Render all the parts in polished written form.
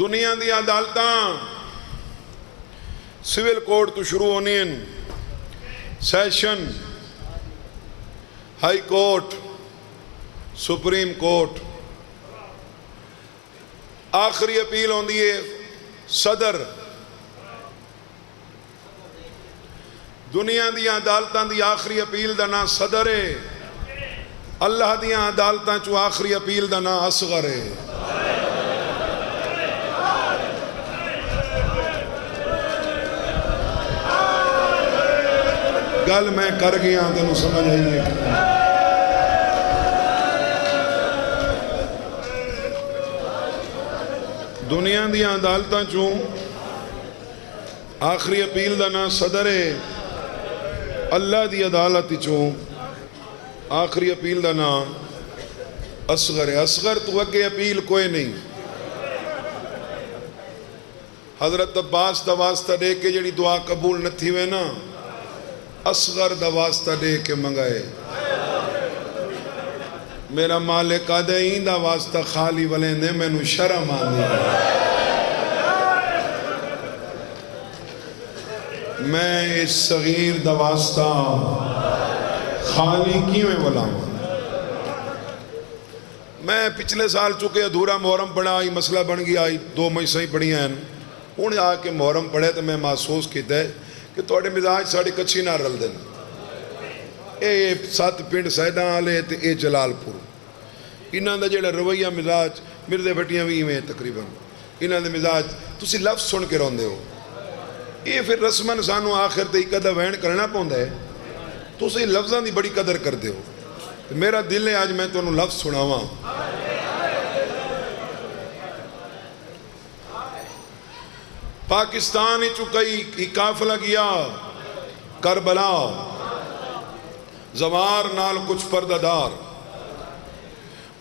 دنیا دی عدالتاں civil code تو شروع ہونی ہیں، session, high court, supreme court, آخری اپیل ہوندی ہے صدر۔ دنیا دی عدالتاں دی آخری اپیل دا نام صدر ہے، اللہ دی عدالتاں چو آخری اپیل دا نام اصغر ہے۔ گل میں کر گیا تینوں سمجھ آئی ہے۔ دنیا دی عدالتاں چوں آخری اپیل دا نام صدر ہے، اللہ دی عدالت چوں آخری اپیل دا نام اصغر ہے۔ اصغر تو اگے اپیل کوئی نہیں۔ حضرت عباس دا واسطہ دے کے جڑی دعا قبول نہ تھی وے نا، اصغر دا واسطہ دے کے منگائے۔ میرا مالک آدھائیں دا واسطہ خالی ولین دے، میں نو شرم آدھی۔ میں اس صغیر دا واسطہ خالی کیویں ولاؤں۔ میں پچھلے سال چکے ادھورا محرم پڑھا آئی، مسئلہ بن گیا آئی، 2 مہینے پڑھی ہیں، انہیں آ کے محرم پڑھے تو میں محسوس کیتا ہے کہ توڑے مزاج ساڑی کچھی نہ رل دیں۔ اے 7 پنڈ سیداں آلے تے اے جلال پور، انہاں دا جڑا رویہ مزاج مردے بٹیاں بھی میں تقریباً انہاں دا مزاج تسی لفظ سن کے روندے ہو، یہ پھر رسمن سانو آخر تے ایک ادھا وین کرنا پوندا ہے، تسی لفظاں دی بڑی قدر کر دے ہو۔ میرا دل ہے آج میں تو انہوں لفظ سناواں۔ پاکستان چکئی قافلہ گیا کربلا، زوار نال کچھ پردہ دار۔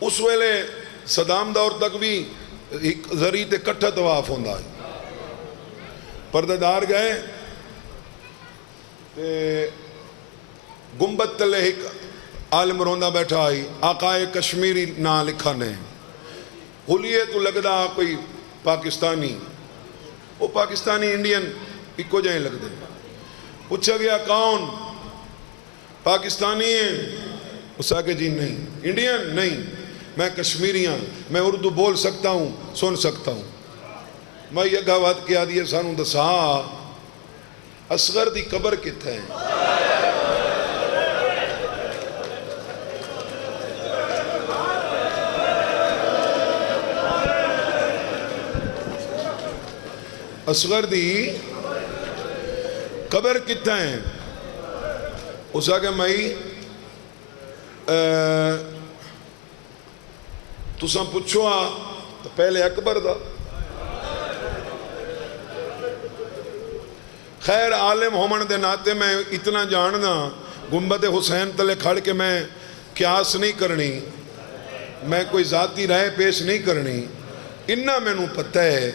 اس ویلے صدام دور تک بھی ذریع تے کٹھا طواف ہوندا ہے۔ پردہ دار گئے گنبد تلے ایک عالم روندہ بیٹھا آئی، آقائے کشمیری نا لکھا نے، حلیے تو لگدا کوئی پاکستانی، وہ پاکستانی انڈین ایکو جائیں لگ دیں۔ پوچھا گیا کون؟ پاکستانی ہیں؟ اس آگے جی نہیں۔ انڈین؟ نہیں، میں کشمیری ہوں، میں اردو بول سکتا ہوں، سن سکتا ہوں۔ میں یہ گاوات کیا دیئے سانوں دسا اصغر دی قبر کتھا ہے؟ اصغر دی قبر کتنا ہے؟ اس آگے میں تساں پوچھو تو پہلے اکبر دا۔ خیر عالم ہومن دے ناتے میں اتنا جاننا، گنبد حسین تلے کھڑ کے میں قیاس نہیں کرنی، میں کوئی ذاتی رائے پیش نہیں کرنی، انہا میں نو پتہ ہے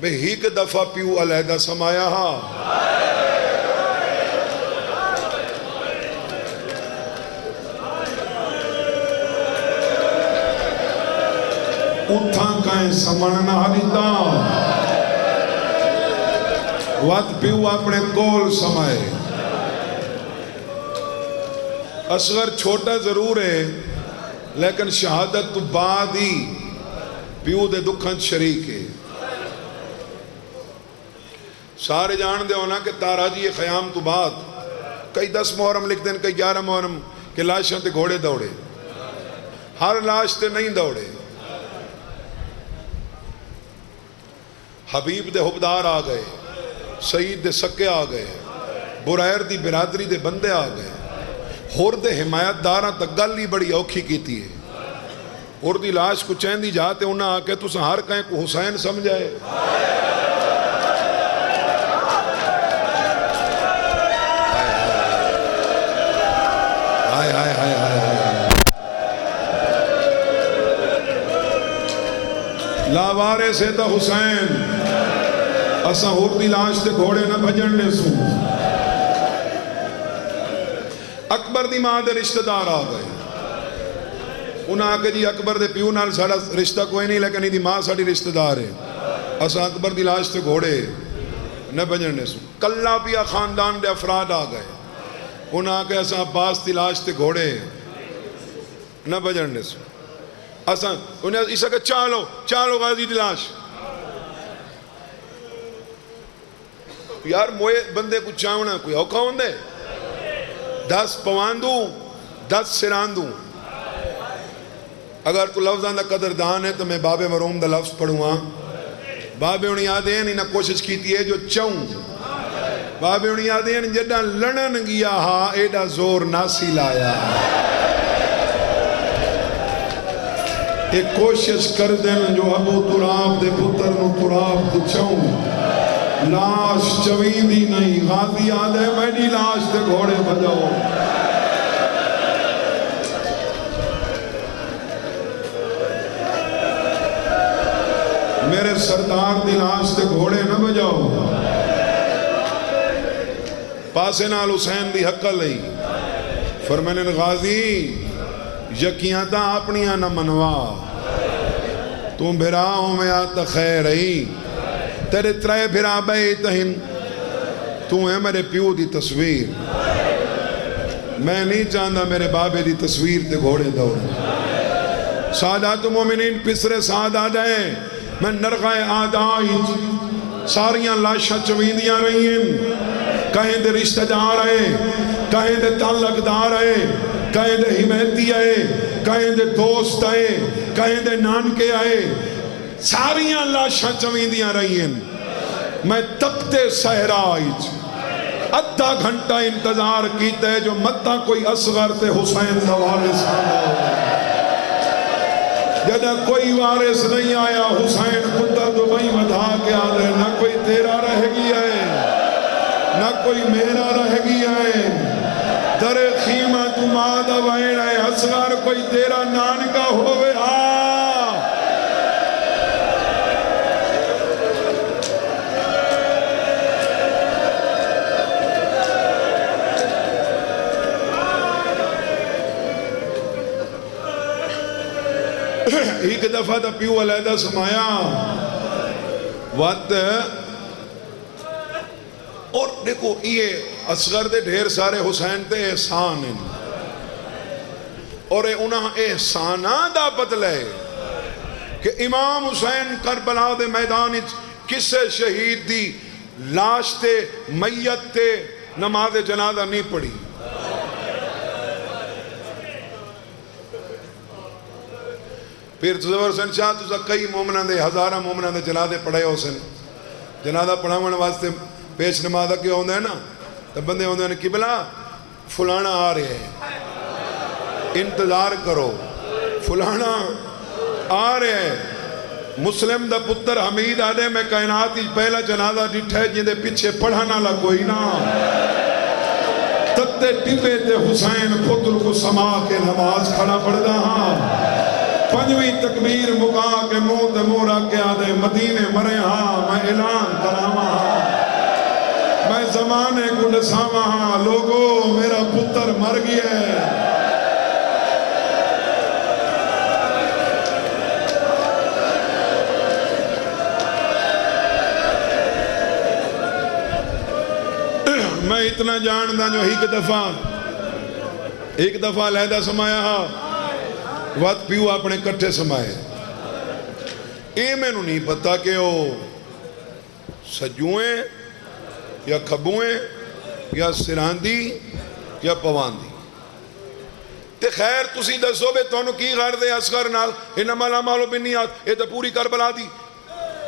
بھئی ہی کے دفعہ پیو علیحدہ سمایا ہا۔ اتھاں کہیں سمننا حلیتا وقت پیو اپنے کول سمائے۔ اصغر چھوٹا ضرور ہے لیکن شہادت تو بعد ہی پیو دے دکھن شریک ہے۔ سارے جان دے ہونا کہ تاراجی خیام تو بعد کئی 10 محرم لکھ دیں، کئی 11 محرم کہ لاشاں تے گھوڑے دوڑے، ہر لاش تے نہیں دوڑے۔ حبیب دے حبدار آ گئے، سعید دے سکے آ گئے، برائر دی برادری دے بندے آ گئے، ہور دے حمایت داراں تک گل ہی بڑی اوکھی کیتی ہے۔ ہور دی لاش کو چیندی جاتے انہاں آ کے تُساں ہر کہیں کو حسین سمجھائے۔ لاوارے سے تا حسین اسا ہوردی لاش تے گھوڑے نہ بھجن لے سوں۔ اکبر دی ماں دے رشتہ دار آ گئے، انہاں آکے جی اکبر دے پیو نال ساڑا رشتہ کوئی نہیں لیکن دی ماں ساڑی رشتہ دار ہے۔ اسا اکبر دی لاش تے گھوڑے نہ بجنے سو کلا پیا خاندان دے افراد آ گئے انہاں کہ اسا عباس دی لاش تے گھوڑے نہ بجنے سو اسا انہیں اسا کہ چالو غازی دی لاش یار موئے بندے کو چاونا کوئی اوکھا ہوندے 10 پواندوں 10 سراندوں اگر تو لفظاں دا قدردان ہے تو میں باب مروم دا لفظ پڑھوں ہاں بابے انہیں آدھے ہیں انہیں کوشش کیتی ہے جو چاہوں بابے انہیں آدھے ہیں جڑا لڑن گیا ہاں ایڈا زور ناسی لایا ایک کوشش کر دیں جو ابو تراب دے پتر نو تراب دے چاہوں لاش چوین دی نہیں غازی آدھے میڈی لاش دے گھوڑے بجاؤ میرے سردار دی لاش دے گھوڑے نہ بجاؤ پاسے نال حسین دی حقل لئی فرمانے غازی یقیاں تا اپنیاں نہ منوا تم بھراؤں میں آتا خیر ہی تیرے ترائے بھرا بے تہن تو ہے میرے پیو دی تصویر میں نہیں چاہتا میرے بابے دی تصویر تے گھوڑے دور سادات مومنین پسرے سادہ دیں میں نرغائے آدائی ساریاں لاشاں چویندیاں رہی ہیں کہیں دے رشتہ دار آئے کہیں دے تعلق دار آئے کہیں دے حمیتی آئے کہیں دے دوست آئے کہیں دے نانکے آئے ساریاں لاشاں چویندیاں رہی ہیں میں تپتے صحرائی ادھا گھنٹہ انتظار کیتے ہیں جو متہ کوئی اصغر تے حسین دا وارث آنا جدہ کوئی وارث نہیں آیا حسین خودہ دبئی مدھا کے آدھے نہ کوئی تیرا رہ گیا ہے نہ کوئی میرا رہ گیا ہے در خیمہ تو مادہ وین ہے اصغر کوئی تیرا نانکا ہوئے ایک دفعہ دا پیو علیدہ سمایا وقت اور دیکھو یہ اصغر دے ڈھیر سارے حسین تے احسان ہیں اور انہاں احسانہ دا بدلے کہ امام حسین کربلا دے میدان کسے شہید دی لاش تے میت تے نماز جنازہ نہیں پڑھی پھر تزور سن شاہ تزا کئی مومنان دے ہزارہ مومنان دے جنازے پڑھے ہو سن جنازہ پڑھاون واسطے پیش نمازہ کیا ہوندہ ہے نا تب بندے ہوندے ہیں قبلہ فلانا آ رہے ہیں انتظار کرو فلانا آ رہے ہیں مسلم دا پتر حمید آدھے میں کائناتی پہلا جنازہ ڈٹھے جن دے پیچھے پڑھانا لگوئی نا تتے ٹپے تے حسین پتر کو سما کے نماز کھڑا پڑھ دا ہاں پنجویں تکبیر مکا کے منہ تے منہ رکھ کے آدھے مدینے مرے ہاں میں اعلان کراواں ہاں میں زمانے کو نساواں ہاں لوگو میرا پتر مر گیا ہے میں اتنا جاندہ جو ایک دفعہ علیحدہ سمایا ہاں وقت پیو اپنے کٹھے سمائے اے میں نہیں پتا کہ وہ سجویں یا کھبویں یا سراندی یا پواندی تے خیر تسی دسو بے تو انہوں کی غرد ہے اصغر نال انما العمال بالنیات اے تو پوری کربلا دی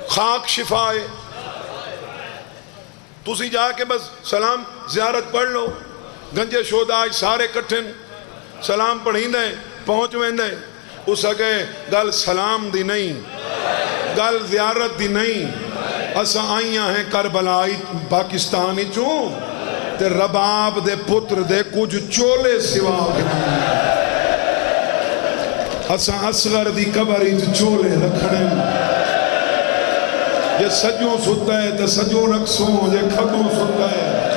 خاک شفا ہے تسی جا کے بس سلام زیارت پڑھ لو گنجے شہداء سارے کٹھن سلام پڑھیں دیں پہنچ ویندے اس اگے گل سلام دی نہیں گل زیارت دی نہیں اسا آئیاں ہیں کربلائی پاکستانی چوں تے رباب دے پتر دے کچھ چولے سوا گنائی اسا اصغر دی قبری چولے رکھنے یہ سجوں ستا ہے تے سجوں رکسوں یہ کھبوں ستا ہے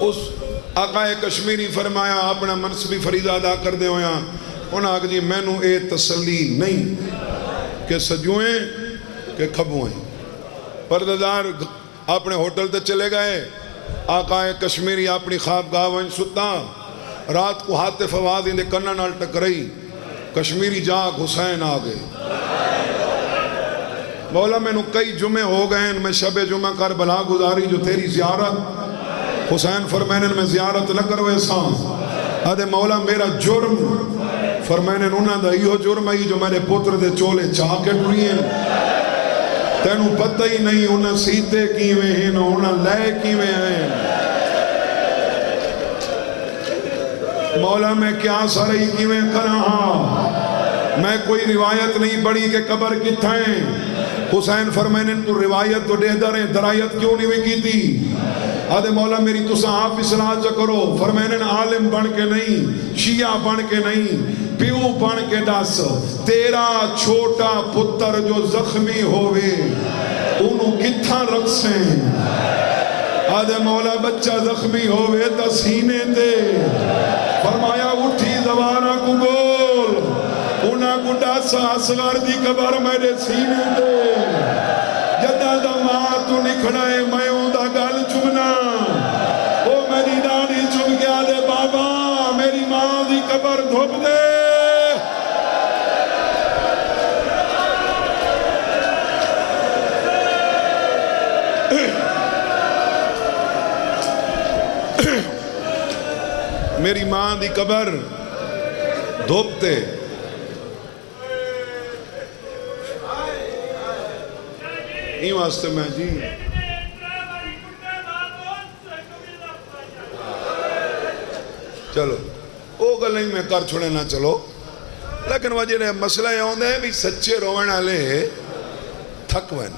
اس آقا کشمیری فرمایا اپنا منصبی فریضہ ادا کر دے ہویا انہاں آکھ جی میں نو اے تسلی نہیں کہ سجوئیں کہ کھبوئیں پردادار اپنے ہوٹل تے چلے گئے آقا کشمیری اپنی خوابگاہ وہیں ستا رات کو ہاتھ فواد اندے کنہ نال ٹکرئی کشمیری جاگ حسین آگئے مولا میں نو کئی جمعے ہو گئے میں شب جمعہ کربلا گزاری جو تیری زیارت حسین فرمائنے میں زیارت نہ کرو احسان آدھے مولا میرا جرم فرمائنے انہاں دا ایہو جرم ہے جو میرے پتر دے چولے چاہ کے ڈوئی ہیں تینوں پتہ ہی نہیں انہاں سیتے کیویں ہیں انہاں لے کیویں ہیں مولا میں کیا سرئی کیویں کراں میں کوئی روایت نہیں پڑھی کہ قبر کتھائیں حسین فرمائنے تو روایت تو دے دریں درائیت کیوں نہیں کی تھی آدھے مولا میری تسا آپ اصلاح چا کرو فرمائنے عالم بن کے نہیں شیعہ بن کے نہیں پیو بن کے دس تیرا چھوٹا پتر جو زخمی ہوئے انہوں کتھا رکھسیں آدھے مولا بچہ زخمی ہوئے تا سینے دے فرمایا اٹھی زوارہ کو گول انہاں کو ڈاسا اصغر دی قبر میرے سینے دے جدہ دا ماں تو نکھڑائے میں ہوں دا گل چمنا او میری ڈاڑی چم گیا دے بابا میری ماں دی قبر دھوپ دے میری ماں دی قبر دھوپتے این واسطے میں جی چلو او گل نہیں میں کر چھوڑے نہ چلو لیکن وجہ مسئلہ یہ ہوندہ ہے بھی سچے روڑ آلے تھک وین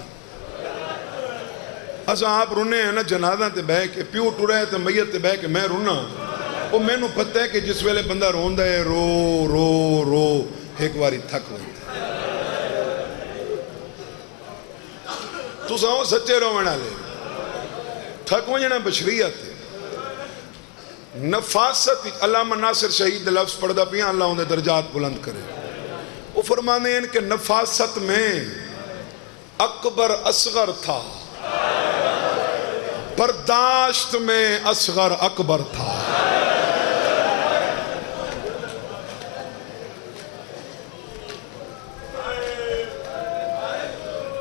اسا آپ رونے ہیں نا جنازہ تے بہ کے پیو ٹورے تے میت تے بہ کے میں رونا وہ میں نو پتہ ہے کہ جس ویلے بندہ روندہ ہے رو رو رو ایک واری تھک وین تو ساؤں سچے رونا لے تھک وجہ بشریت نفاست علامہ ناصر شہید لفظ پڑھدا پیا اللہ انہیں درجات بلند کرے وہ فرمانے ہیں کہ نفاست میں اکبر اصغر تھا برداشت میں اصغر اکبر تھا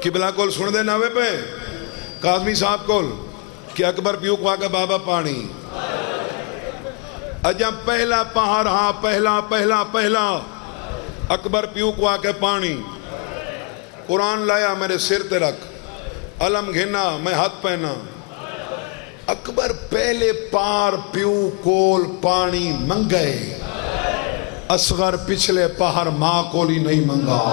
قبلہ کول سن دے ناوے پہ قاضمی صاحب کول کہ اکبر پیو کو آگا بابا پانی اجا پہلا پہاڑ ہاں پہلا پہلا پہلا اکبر پیو کو آگے پانی قرآن لایا میرے سر تے رکھ علم گھنا میں ہاتھ پہنا اکبر پہلے پار پیو کول پانی منگئے اصغر پچھلے پہر ماں کولی نہیں منگا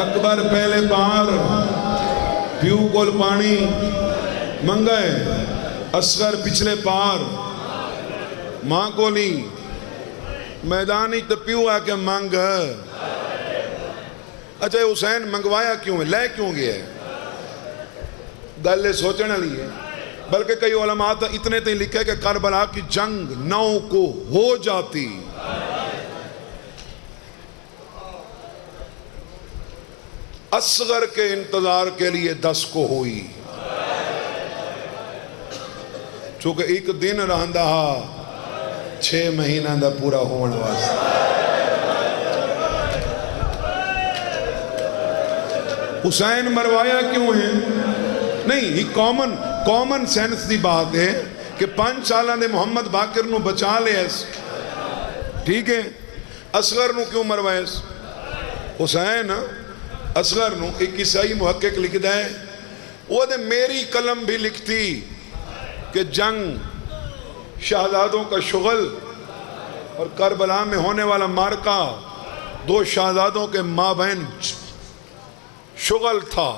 اکبر پہلے پار پیو کول پانی منگئے اصغر پچھلے پار ماں کولی میدانی تو پیو آ کے مانگ اچھا حسین منگوایا کیوں ہے لے کیوں گیا ہے گلے سوچنے لی ہے بلکہ کئی علماء اتنے تھی لکھے کہ کربلا کی جنگ 9 کو ہو جاتی اصغر کے انتظار کے لیے 10 کو ہوئی چونکہ ایک دن رہندہ 6 مہینہ دا پورا ہونے واسطہ حسین مروایا کیوں ہے نہیں یہ کامن سینس دی بات ہے کہ 5 سالہ دے محمد باقر نو بچا لے ایس ٹھیک ہے اصغر نو کیوں مروائیس حسین اصغر نو ایک عیسائی محقق لکھ دا ہے وہ دے میری قلم بھی لکھتی کہ جنگ شہزادوں کا شغل اور کربلا میں ہونے والا مارکہ 2 شہزادوں کے مابین شغل تھا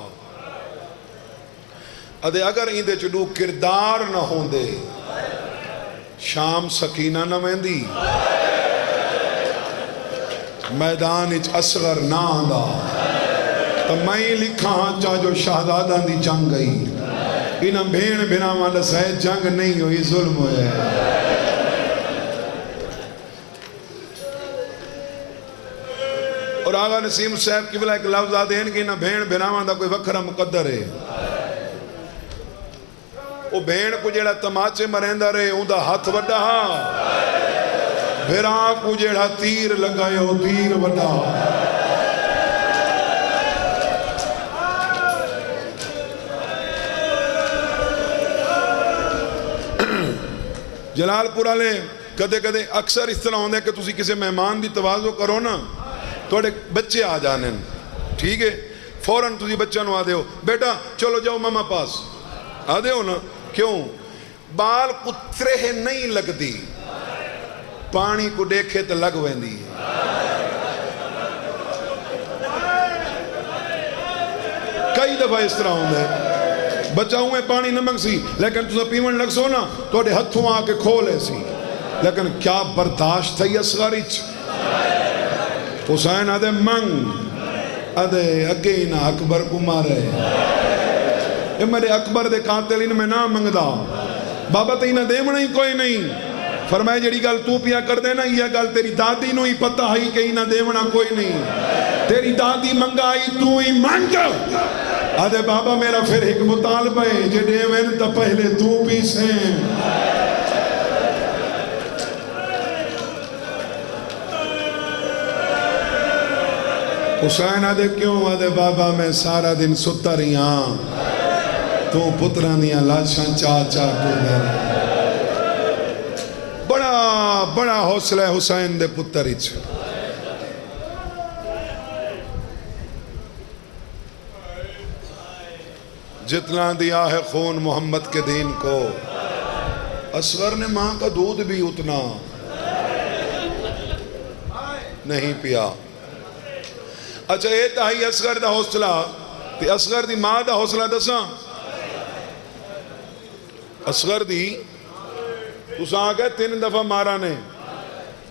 ادھے اگر ایندے چڑو کردار نہ ہوں دے شام سکینہ نہ مہندی میدان اچ اصغر نہ آندا تو میں لکھا ہاں چا جو شہزادہ دی جنگ گئی انہاں بھین بھناواں دسے جنگ نہیں ہوئی ظلم ہویا ہے اور آغا نسیم صاحب کی بلا ایک لفظ آدھے ہیں کہ انہاں بھین بھناواں دا کوئی وکھرا مقدر ہے وہ بھین کو جیڑا تماچے مریندا رہے اون دا ہاتھ وڈا ہاں بھیراں کو جیڑا تیر لگائے وہ تیر وڈا جلال پورا لے کدے کدے اکثر اس طرح ہوندے کہ تسی کسی مہمان دی توازو کرو نا توڑے بچے آ جانے ٹھیک ہے فوراں تسی بچہ نو آدھے ہو بیٹا چلو جاؤ ماما پاس آدھے ہو نا کیوں بال کترے نہیں لگ دی پانی کو دیکھے تو لگ ویندی کئی دفعہ اس طرح ہوندے بچہ ہوئے پانی نمک سی لیکن تو پیون لگ سو نا تو اڈے ہتھوں آ کے کھولے سی لیکن کیا برداشت تھا یہ اصغری حسین آدھے منگ آدھے اگینا اکبر کو مارے یہ میرے اکبر دے قاتل ان میں نہ منگ دا بابا تینا دیمنا ہی کوئی نہیں فرمائے جڑی گل تو پیا کر دینا یہ گل تیری دادی نو ہی پتہ ہی کہ انہ دیمنا کوئی نہیں تیری دادی منگائی تو ہی منگ آدھے بابا میرا پھر ایک مطالبہ ہے جے دیوین تا پہلے تو بھی سیں حسین آدھے کیوں آدھے بابا میں سارا دن ستا رہی ہاں تو پترانیاں لاشاں چاچا کو دے بڑا حوصلہ حسین دے پتریچ جتنا دیا ہے خون محمد کے دین کو اصغر نے ماں کا دودھ بھی اتنا نہیں پیا اچھا یہ تاہی اصغر دا حوصلہ تی اصغر دی ماں دا حوصلہ دساں اصغر دی اس آگے 3 دفعہ مارا نے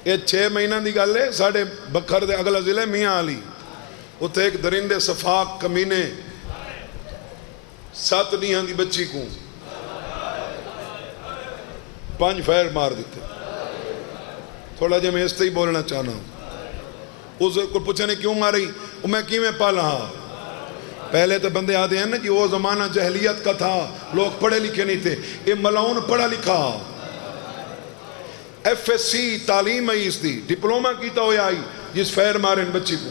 یہ 6 مہینہ دی گل ہے ساڑھے بکھر دے اگلا ضلع میاں علی اتھے ایک درندے صفاق کمینے 7 دیہاں دی بچی کو 5 فیر مار دیتے تھوڑا جے میں اس ہی بولنا چاہنا ہوں اس کو پوچھنے کیوں ماری میں کیوں میں پالا ہاں پہلے تو بندے آدھے ہیں نا کہ وہ زمانہ جہلیت کا تھا لوگ پڑھے لکھے نہیں تھے یہ ملاؤن پڑھا لکھا ایف ایس سی تعلیم ہے اس دی ڈپلومہ کیتا ہویا آئی جس فیر مارن بچی کو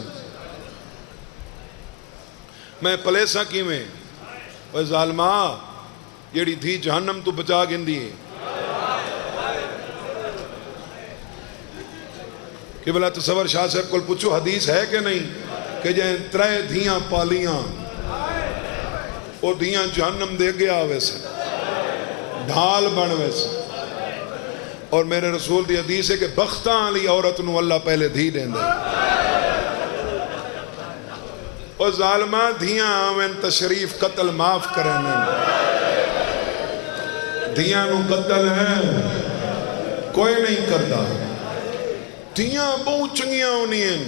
میں پلیسا کی میں وہ ظالمہ جیڑی تھی جہنم تو بچا گندی ہے کہ بلا تصور شاہ صاحب کو پوچھو حدیث ہے کہ نہیں کہ جائیں 3 دھیاں پالیاں وہ دھیاں جہنم دے گیا ویسے ڈھال بن ویسے اور میرے رسول دی حدیث ہے کہ بختاں علی عورت نو اللہ پہلے دھی دیں دے اور ظالمہ دھیاں آوین تشریف قتل معاف کرنے دھیاں نو قتل ہے کوئی نہیں کرتا دھیاں بہت چنگیاں ہونی ہیں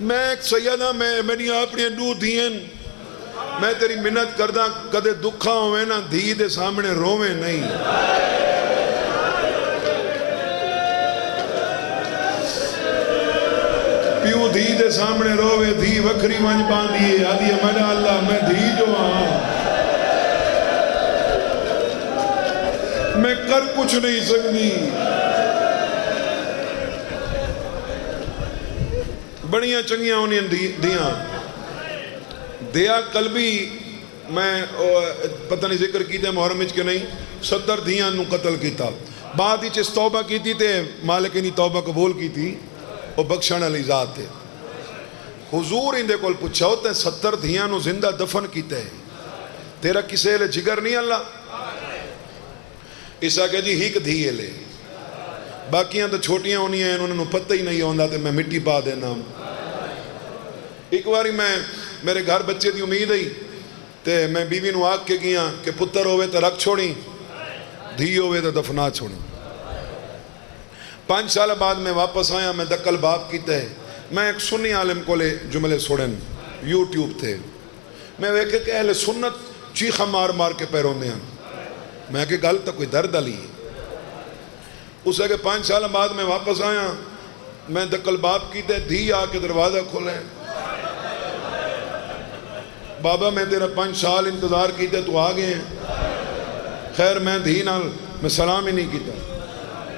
میں ایک سیدہ میں نہیں اپنی دو دھین میں تیری منت کردہ کدے دکھا ہوئے نا دھی دے سامنے رووے نہیں پیو دھی دے سامنے رووے دھی وکری وانج باندھیے آدھی مجھا اللہ میں دھی جو ہاں میں کر کچھ نہیں سکنی بڑیاں چنگیاں ہونی دیاں دیا قلبی میں پتہ نہیں ذکر کیتے محرم اچ کے نہیں 70 دیاں نو قتل کیتا بعد ہی چس توبہ کیتی تے مالک نے توبہ قبول کی تھی وہ بخشن علی ذات تھے حضور اندے کول پوچھا ہوتے 70 دیاں نو زندہ دفن کیتے ہیں تیرا کسے لے جگر نہیں اللہ اسا کہ جی ہیک دھیے لے باقیاں تو چھوٹیاں ہونی ہیں انہوں نے پتہ ہی نہیں ہوندہ تے میں مٹی پا دینا ایک باری میں میرے گھر بچے دی امید ہے تے میں بیوی نو آگ کے گیا کہ پتر ہوئے تو رکھ چھوڑی، دھی ہوئے تو دفنا چھوڑی۔ 5 سال بعد میں واپس آیا، میں دکل باپ کیتا ہے، میں ایک سنی عالم کو لے جملے سوڑن یوٹیوب تھے، میں ویکھے کہ اہل سنت چیخا مار مار کے پیروں دے ہیں، میں کہ گل تو کوئی درد علی ہے۔ اس ہے کہ 5 سال بعد میں واپس آیا، میں دکل باپ کیتا ہے، دھی آ کے دروازہ کھولے، بابا میں تیرا 5 سال انتظار کیتا ہے تو آگے ہیں۔ خیر میں دھی نال میں سلام ہی نہیں کیتا،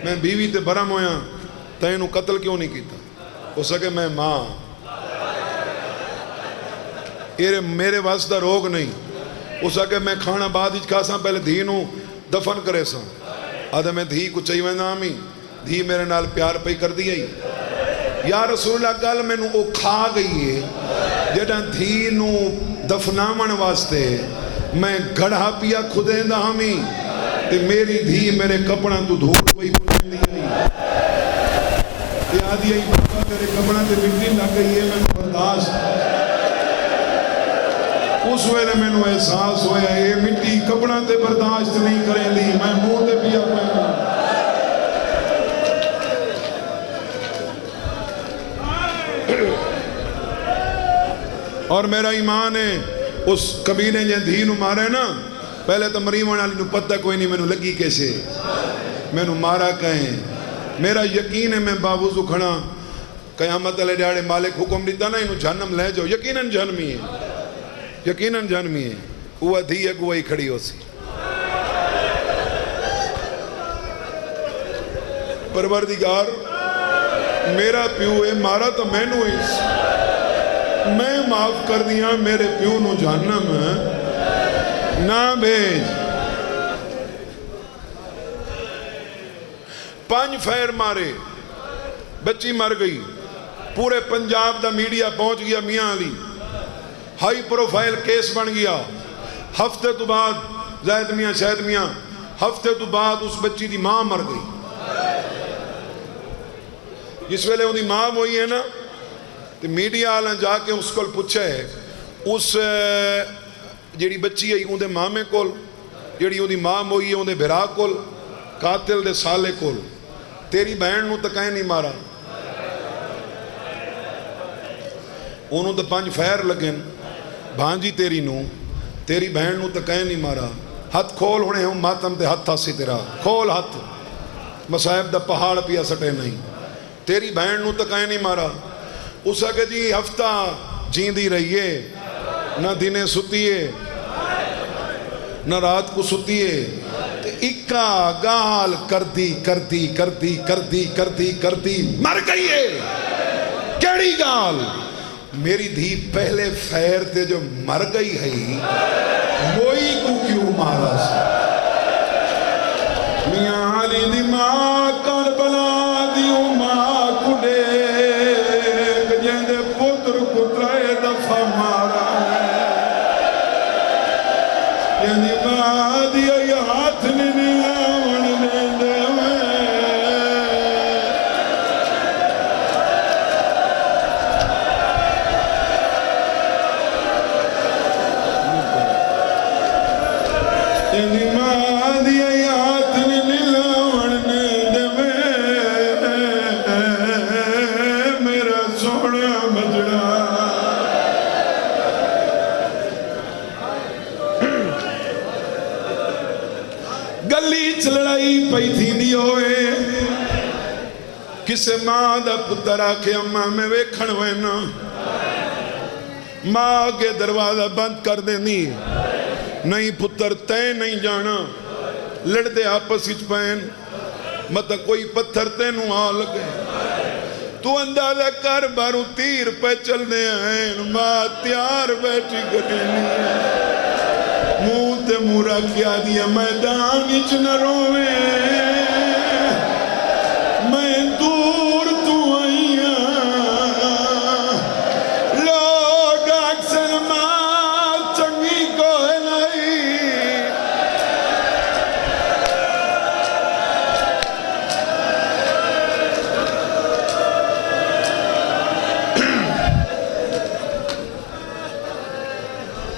میں بیوی تے برم ہویا تے انہوں قتل کیوں نہیں کیتا؟ ہو سکے میں ماں میرے واسطہ روگ نہیں، ہو سکے میں کھانا بعد ہی کھاساں پہلے دھی نوں دفن کرے ساں، آدھا میں دھی کو چاہیے نام ہی دھی میرے نال پیار پئی کر دیا ہی۔ یا رسول اللہ گل میں نوں او کھا گئی ہے جڑا دھی نوں دفناون واسطے میں گڑھا پیا خودیں دا ہمی تے میری دھی میرے کپڑا تو دھوڑ پئی پوچھیں دی آئی تے آدھی آئی بابا تیرے کپڑا تے مٹی لگ گئی ہے میں برداشت۔ اس ویلے میں نو احساس ہویا یہ مٹی کپڑا تے برداشت نہیں کریں دی، میں منہ تے پیا پہنا۔ اور میرا ایمان ہے اس قبیلے جن دھی نو مارے نا، پہلے تو مریون علی نو پتہ کوئی نہیں، میں نو لگی کیسے میں نو مارا کہیں، میرا یقین ہے میں باوضو کھڑا قیامت علیہ ڈاڑے مالک حکم دیتا نا انہوں جہنم لے جاؤ، یقیناً جہنمی ہے، یقیناً جہنمی ہے، وہ دھی اگوائی کھڑی ہو سی۔ پروردگار میرا پیو ہے مارا تو میں نو اس میں معاف کر دیا، میرے پیو نو جہنم نہ بھیج۔ 5 فیر مارے، بچی مر گئی، پورے پنجاب دا میڈیا پہنچ گیا میاں علی، ہائی پروفائل کیس بن گیا۔ ہفتے تو بعد زید میاں شہد میاں ہفتے تو بعد اس بچی دی ماں مر گئی۔ جس ویلے انہی ماں ہوئی ہے نا تو میڈیا آلہ جا کے اس کو پوچھا ہے اس جیڑی بچی ہے اندھے مامے کول، جیڑی اندھی ماں ہوئی ہے اندھے بھرا کول، قاتل دے سالے کول، تیری بہن نو تکائیں نہیں مارا؟ انہوں تو 5 فیر لگن، بھانجی تیری نو تیری بہن نو تکائیں نہیں مارا؟ ہاتھ کھول ہونے ہوں ماتم تے ہاتھ تھا سی تیرا، کھول ہاتھ، مصائب دا پہاڑ پیا سٹے نہیں، تیری بہن نو تکائیں نہیں مارا؟ اس کا کہ جی ہفتہ جیندی رہیے، نہ دنے ستیے نہ رات کو ستیے، اکا گال کردی کردی کردی کردی کردی کردی مر گئی ہے۔ کیڑی گال؟ میری دھی پہلے فیر تے جو مر گئی ہے وہی کو کیوں مارا سا؟ میاں علی دی ماں کربلا دیو ماں کڈے جیندے پتر کترائے دفع مارا ہے، جیندی ماں دیا یہ ہاتھ نہیں لاون دے پئی تھی دی ہوئے کسے ماں دا پتر آکھے اماں میں ویکھن وینا، ماں آگے دروازہ بند کر دینی، نہیں پتر تے نہیں جانا، لڑ دے آپس اچ پین مطلب کوئی پتھر تے نو آ لگے، تو اندازہ کر بارو تیر پہ چل دے ہیں، ماں تیار بیٹھی کرنی ہے، منہ تے مورا کیا دیا میدان اچ نہ روئے، میں دور تو آئیاں، لوگ اکثر ماں چنگی کو نہیں،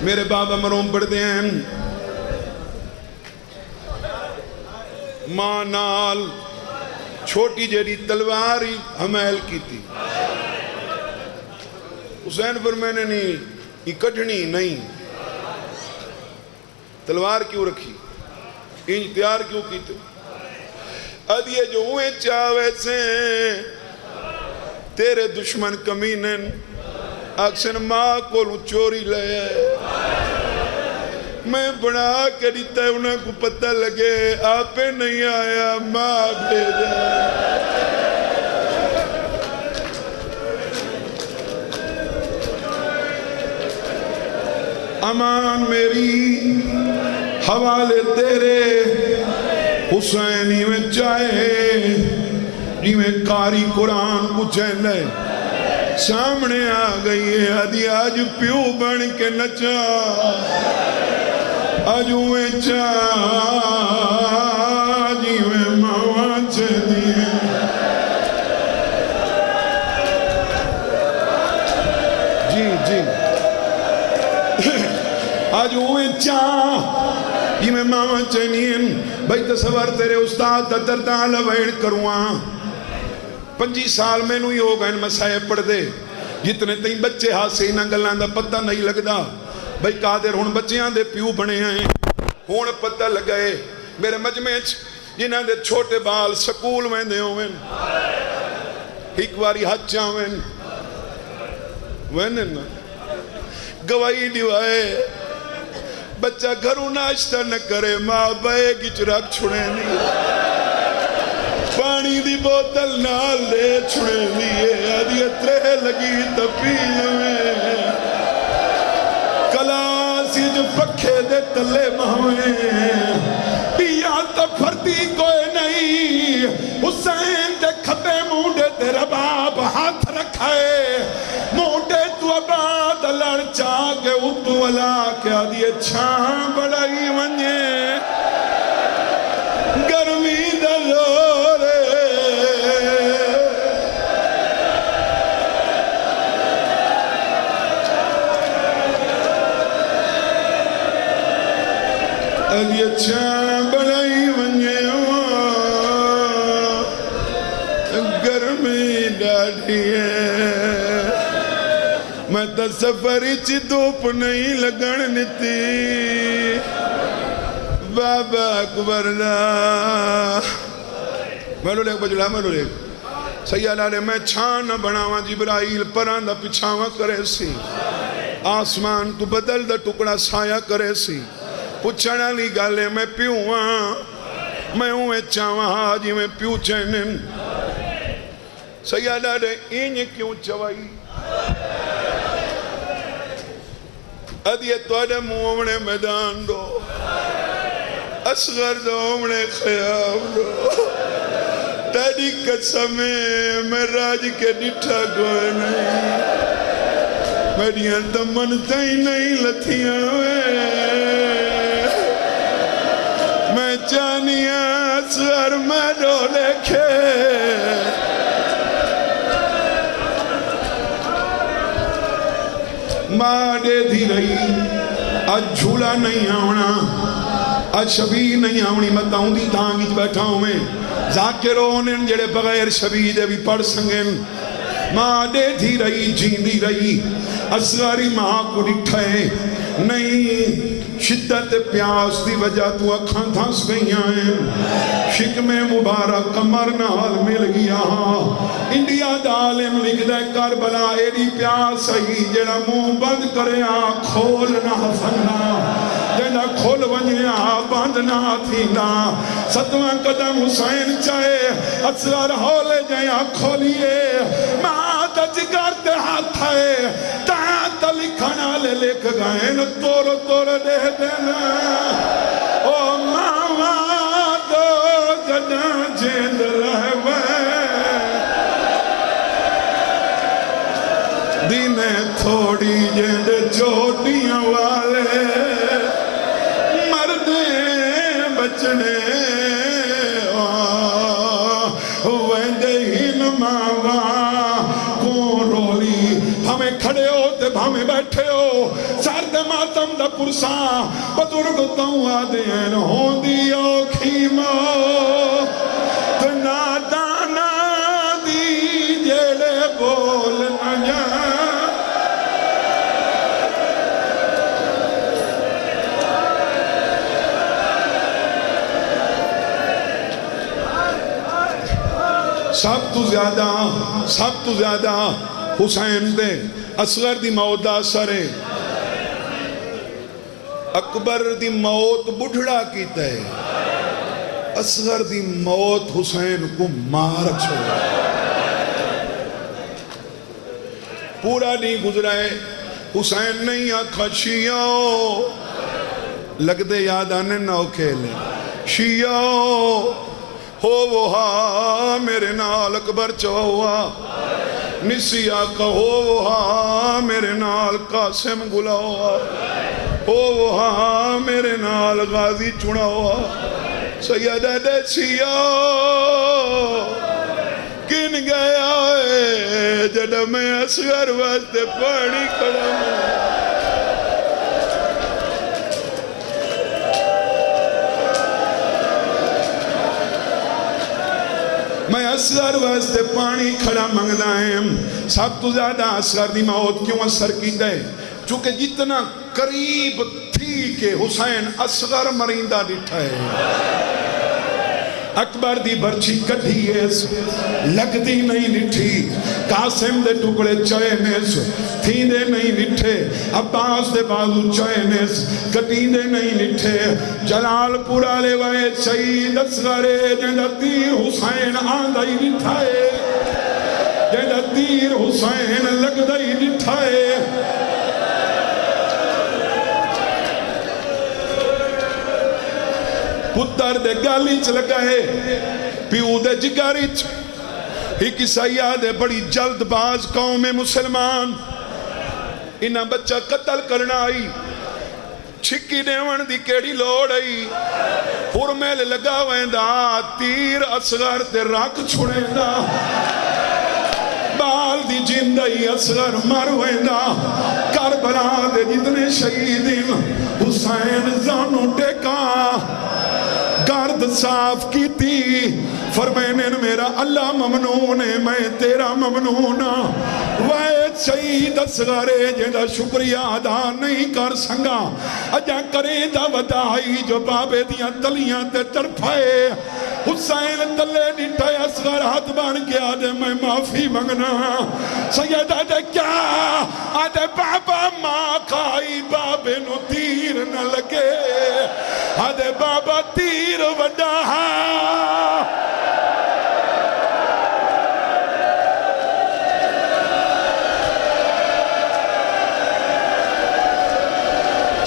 میرے بابا مروم پڑھتے ہیں ماں نال چھوٹی جیڑی تلوار ہی حمل کی تھی حسین پر میں نے نہیں کٹھنی نہیں تلوار کیوں رکھی انج تیار کیوں کی تھی ادھیے جو ہوئے چاہوے سے تیرے دشمن کمینن اکسن ماں کو چوری لے میں بنا کے دیتا ہے انہیں کو پتہ لگے آپ نہیں آیا ماں بھیجا امان میری حوالے تیرے حسینی میں چاہے جی میں قاری قرآن کو چہلے سامنے آ گئی ہے آدھی آج پیو بن کے نچا آج ہوئے چاہ جی میں ماں چہدی جی آج ہوئے چاہ جی میں ماں چہدی بھائی تصور تیرے استاد دردان لویڑ کروان 25 سال میں نو ہی ہو گئے مسائے پڑھ دے جتنے تین بچے ہاتھ سے نہ گلان دا پتہ نہیں لگدا بھائی قادر ہون بچیاں دے پیو بنے ہیں ہون پتہ لگائے میرے مجمع جنہاں دے چھوٹے بال سکول میں دے ہوئیں ایک واری ہاتھ چاہیں وینن گواہی دیوائے بچہ گھروں ناشتہ نہ کرے ماں بے گچ رکھ چھڑے نہیں پانی دی بوتل نال لے چھڑے لیے آدھی اترے لگی تپیل میں کلاسی جو پکھے دے تلے مہویں پیا تو پھرتی کوئی نہیں حسین دے کھبے مونڈے تیرا باپ ہاتھ رکھائے مونڈے تو اباد لڑ چاکے اتو والا کہ آدھی چھاں بڑائی ونجے گرمی دلور ادھی چھاں بڑائی ونجے گرمی ڈاڑھی ہے میں تا سفری چی دوپ نہیں لگن نتی بابا اکبر لا ملو لیک بجلا ملو لیک سیالہ لے میں چھانا بناواں جبرائیل پراندہ پچھاواں کرے سی آسمان تو بدل دا ٹکڑا سایہ کرے سی پچھانا لی گالے میں پیوواں میں ہوئے چاواں آجی میں پیو چینن سیالہ لے اینی کیوں چوائی ادھیے توڑے مومنے میدان دو اصغر دو امنے خیام دو تیری قسمیں میں راج کے ڈٹھا گوئے نہیں میڈیاں دمن تائی نہیں لتھیاں ہوئے میں جانیاں اصغر میں رو لکھے ماں دے دی رہی آج جھولا نہیں آونا آج شبیر نہیں آونی میں تاؤں دی تانگیت بیٹھا ہوں میں ذاکروں ان جڑے بغیر شبیر دے بھی پڑھ سنگن ماں دے دی رہی جین دی رہی اصغری ماں کو ڈٹھائے نہیں شدت پیاس دی وجہ تو اکھاں دھنس گئیاں ہیں شکم مبارک کمر نال مل گیا انڈیا دالم لکھ دے کربلا ایڈی پیاس ہی جڑا منہ بند کرے کھول نہ سننا جڑا کھول ونجے بند نہ تھینا ستواں قدم حسین چاہے اصغر ہولے جائیں کھولیے ماں دا جگر دے ہاتھ ہے تاں لکھنا لے لکھ گئے نا تور دے دینا او ماں دو جداں جیند رہوے دینے تھوڑی جیند چوٹیاں والے مردے بچنے ویندے ہی نماوا کون رولی ہمیں کھڑے ہو تے ہمیں بیٹھے ہو سرد ماتم دا پرساں بزرگ تو آدین ہون دی اوکھی موت نادانا دی جیڑے بول نہ جان سب تو زیادہ حسین دے اصغر دی موت دا اثر ہے اکبر دی موت بڑھڑا کیتا ہے اصغر دی موت حسین کو مار چھوڑا پورا نہیں گزرا ہے حسین نہیں آکھا شیعو لگ دے یاد آنے نہ کھیلے شیعو ہو وہا میرے نال اکبر چوہا نسی آقا ہو وہا میرے نال قاسم گلاؤا ہو وہا میرے نال غازی چناؤا سیدہ دیچیا کن گیا ہے جڑا میں اصغر واسطے پانی کھڑا ہوں میں اصغر واسطے پانی کھڑا منگنا ہے سب تو زیادہ اصغر دی موت کیوں اثر کی دے چونکہ جتنا قریب تھی کہ حسین اصغر مرندہ ڈٹھا ہے اکبر دی برچی کٹھی ہے لگ دی نہیں نٹھی قاسم دے ٹکڑے چوئے نیس تھی دے نہیں نٹھے عباس دے بازو چوئے نیس کٹی دے نہیں نٹھے جلال پورا لے وائے شہید اصغرے جنہ تیر حسین آندہ ہی نٹھائے جنہ تیر حسین لگ دے ہی نٹھائے پتر دے گالی چلگا ہے پیو دے جگاری ایک سیاد ہے بڑی جلد باز قوم مسلمان انہاں بچہ قتل کرنا آئی چھکی دیون دی کیڑی لوڑ آئی حرمیل لگا ویندہ تیر اصغر تے راک چھوڑے دا بال دی جندائی اصغر مر ویندہ کربلا دے جتنے شہیدین حسین زانو ٹیکا گارد صاف کی تھی فرمائنے میرا اللہ ممنون ہے میں تیرا ممنون وائد شہید اصغرے جیدہ شکریہ ادا نہیں کر سنگا اجا کریں دا ودائی جو بابے دیاں تلیاں تے ترپائے حسین تلے نٹھائے اصغر ہاتھ بان کے آدھے میں معافی منگنا سیدہ دے کیا آدھے بابا ماں کھائی بابے نو تیر نہ لگے آدھے بابا تیر وڈا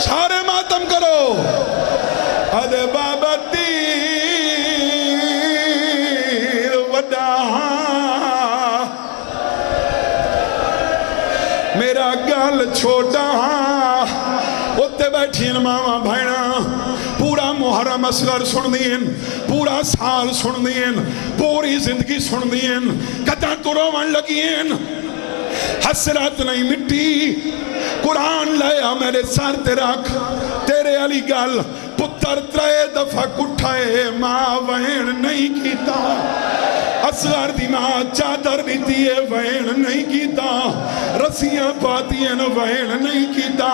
سارے ماتم کرو آدھے بابا تیر وڈا میرا گل چھوٹا اتے بیٹھین ماما بھائنا پورا محرم اصغر سن دین پورا سال سن دین پوری زندگی سن دین کتا تو روان لگین حسرت نہیں مٹی قرآن لیا میرے سار تے رکھ تیرے علی گل پتر ترے دفعہ کٹھائے ماں وین نہیں کیتا اصغر دی ماں چادر دیتی ہے وین نہیں کیتا رسیاں پاتی ہیں وین نہیں کیتا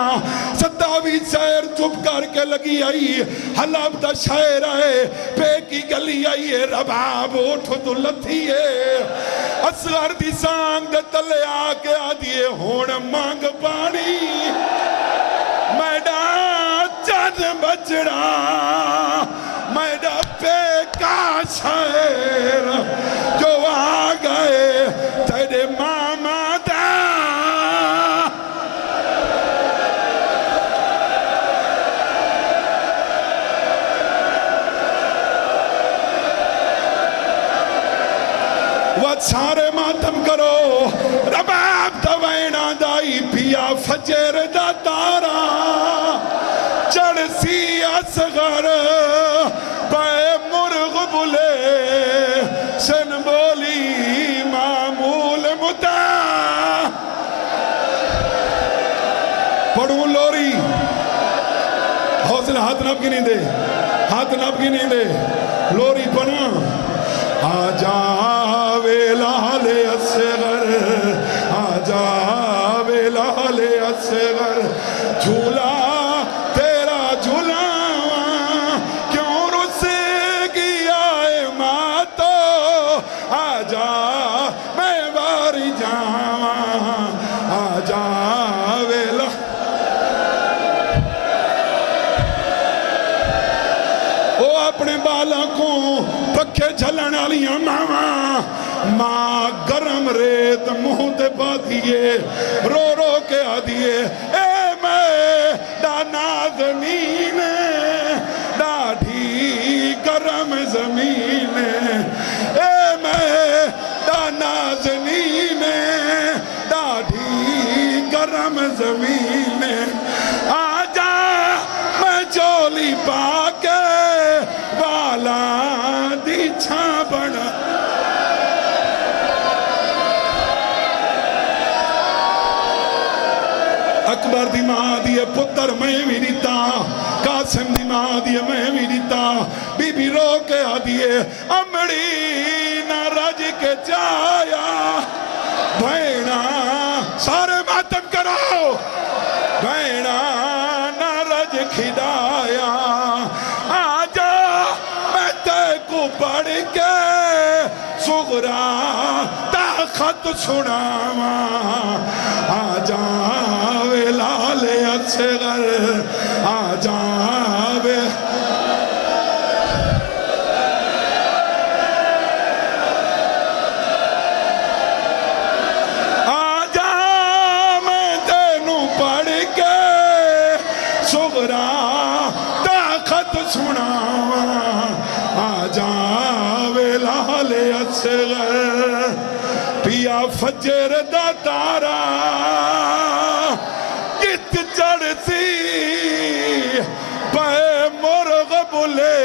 ستاوی سیر چپ کر کے لگی آئی حلاب دا شاعر آئے پے کی گلی آئی ہے رباب اٹھو تو لتھی ہے اصغر دی سانگ دے تلے آکے آدھیے ہون مانگ پانی میڈا چند بچڑا میڈا پے کا شاعر جو آ گئے تیرے ماما دا وقت سارے ماتم کرو رباب دوینا دائی پیا فجر دا تارا چڑھ سی اصغر بے مرغ بلے سن بولی معمول مدہ پڑھوں لوری ہاتھ نب کی نہیں دے، ہاتھ نب کی نہیں دے، لوری پنا آجا ویلال اصغر، آجا ویلال اصغر، جھولا تیرا جھولاواں کیوں رس گیا اے ماتو، آجا میں باری جاواں، آجا ویلال او اپنے بالا کو پکھے جھلن والیاں ماواں، ماں گرم ریت منہ تے پا دیے، رو رو کے آ دیے اے میں نازنین ڈاڈھی گرم زمین، اے میں نازنین ڈاڈھی گرم زمین، آجا میں چولی پا کے والا دی چھاں بنا، اکبر دی ماں دیئے پتر میں بھی دیتا، قاسم دی ماں دیئے میں بھی دیتا، بی بی رو کے آ دیئے امڑی نہ رج کے جایا، بھینا سارے ماتم کرو، بھینا نہ رج کھدایا، آجا میں تے کو پڑھ کے صغرا تا خط سناواں، آجا ویلال اصغر، آجا آجا میں تینوں پڑھ کے صغرا تا خط سناواں، آجا ویلال اصغر، پیا فجر دا تارا کت چڑھتی پہ مرغ بلے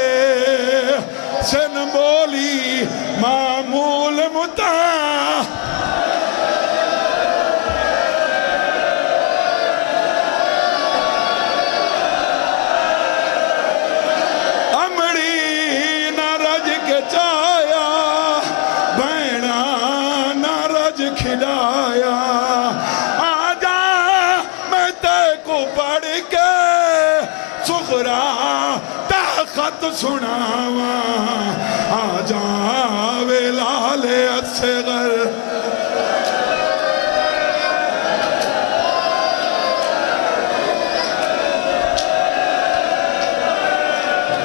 سن بولی معمول متا، امڑی نہ رج کے چایا، بھینا نہ رج کھلایا، آجا میں تے کو پڑھ کے صغرا تا خط سناواں، آجا